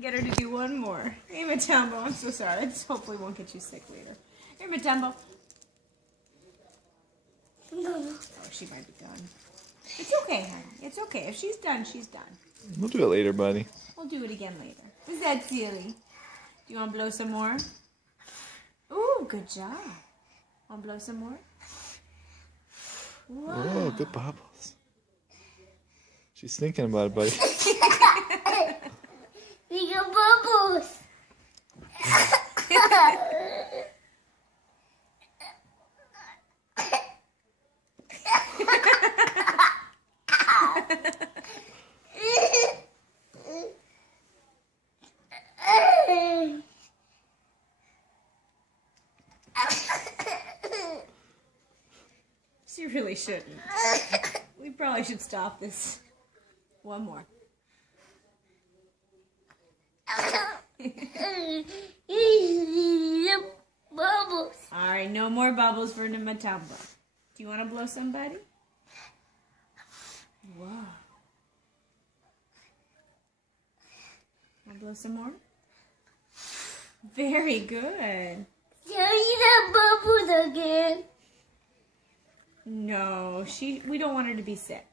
Get her to do one more. Hey, Matumbo, I'm so sorry. This hopefully won't get you sick later. Here, Matumbo. Oh, she might be done. It's okay, honey. It's okay. If she's done, she's done. We'll do it later, buddy. We'll do it again later. Is that silly? Do you want to blow some more? Ooh, good job. Want to blow some more? Wow. Oh, good bubbles. She's thinking about it, buddy. We got bubbles. She really shouldn't. We probably should stop this. One more. Bubbles. All right, no more bubbles for Matumbo. Do you want to blow somebody? Whoa. Want to blow some more? Very good. Tell you that bubbles again. No, we don't want her to be sick.